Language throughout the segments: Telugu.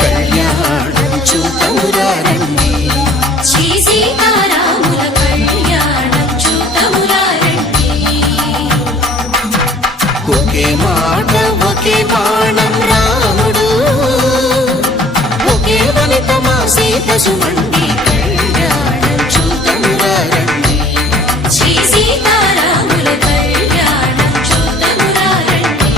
కళ్యాణం చూతమురా రండి, శ్రీ సీతారాముల కళ్యాణం చూతమురా రండి. ఒకే మాట ఒకే బాణం రాముడు, ఒకే వనిత మా సీత సుమండి. కళ్యాణం చూతమురా రండి, శ్రీ సీతారాముల కళ్యాణం చూతమురా రండి.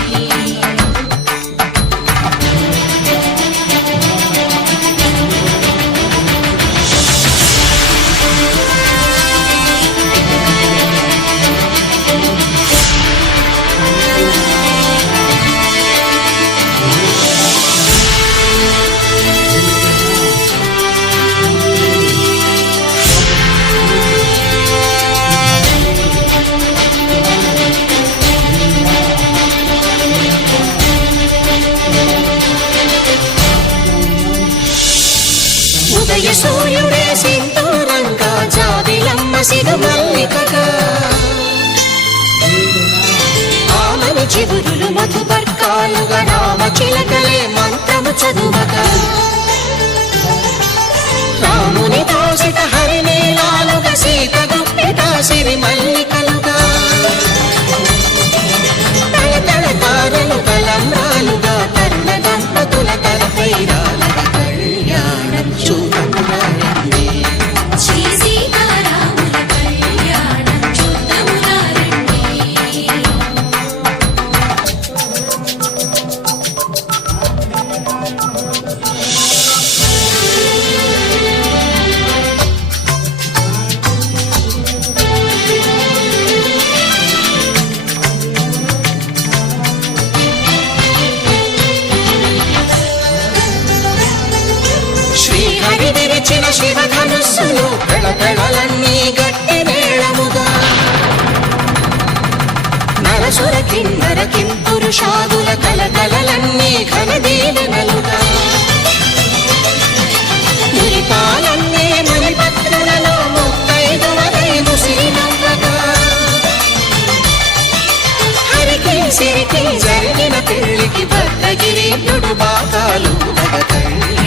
ఉదయ సూర్యుడే సింధూరంగా, జాబిలమ్మ సిగమల్లికగా, ఆమని చిగురులు మధుపర్కాలుగా, రామ చిలకలే మంత్రము చదువగా, రాముని దోసిట హరినీలాలుగా, సీత గుప్పిట సిరి మల్లికలుగా, తళతళ తారలు తలంబ్రాలుగా, తరుణ దంపతుల తలపైరాలుగా. కళ్యాణం చూతమురా రండి, శ్రీ సీతారాముల కళ్యాణం చూతమురా రండి. శ్రీహరి విరిచిన శివధనుస్సులు, పెళపెళలన్నీ గట్టి మేళముగా, నరసుర కిన్నర కింపురుషాదుల కలకలలన్నీ ఘన దీవెనలుగా, మురిపాలన్నీ మునిపత్రులలో ముత్తైదువలై ముసిరినవ్వగా, హరికి సిరికి జరిగిన పెళ్లికి భద్రగిరీంద్రుడు బాకాలు కళ్యాణం